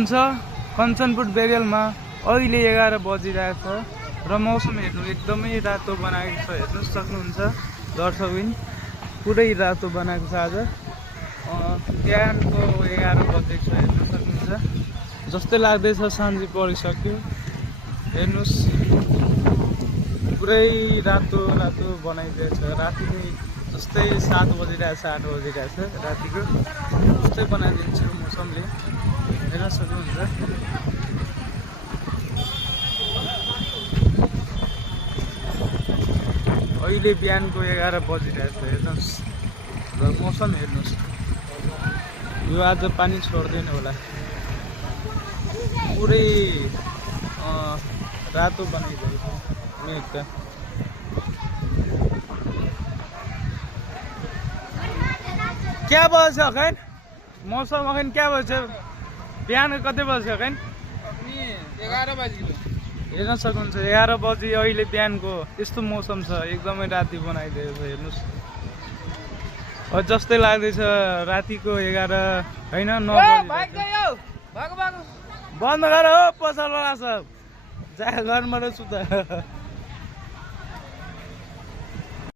सक्नुहुन्छ कञ्चनपुर बेरियलमा अहिले 11 बजिरहेको छ र मौसम हेर्नु एकदमै रातो बनाएको छ। हेर्नु सक्नुहुन्छ दर्शकबिन पुरै रातो बनाएको छ। आज बिहानको 11 बजेको छ। हेर्नु सक्नुहुन्छ जस्तै लाग्दैछ साँझ परिसक्यो। हेर्नुस् पुरै रातो रातो बनाइदिएछ। राति नै जस्तै 7 बजिरहेछ 8 बजिरहेछ रातिको जस्तै बनाइदिन्छ मौसमले। हेर्न सक्नुहुन्छ अहिले बिहानको 11 बजिरहेछ। हेर्नुहोस् र मौसम हेर्नुहोस् यो आज पानी छोड्दैन होला। पुरै रातो बनाइदिएछ मेघ त। क्या बज छ अखन मौसम अखन क्या बज बिहान कति बज छ अखन 11 बजियो। हेर्न सक्नुहुन्छ 11 बजी अहिले बिहानको यस्तो मौसम छ। एकदमै राति बनाइदिएको छ। हेर्नुहोस् जस्तै लाग्दैछ रातिको 11 होइन 9 बजी। बन्द गर हो पसलवाला सब जा घरमा र सुता।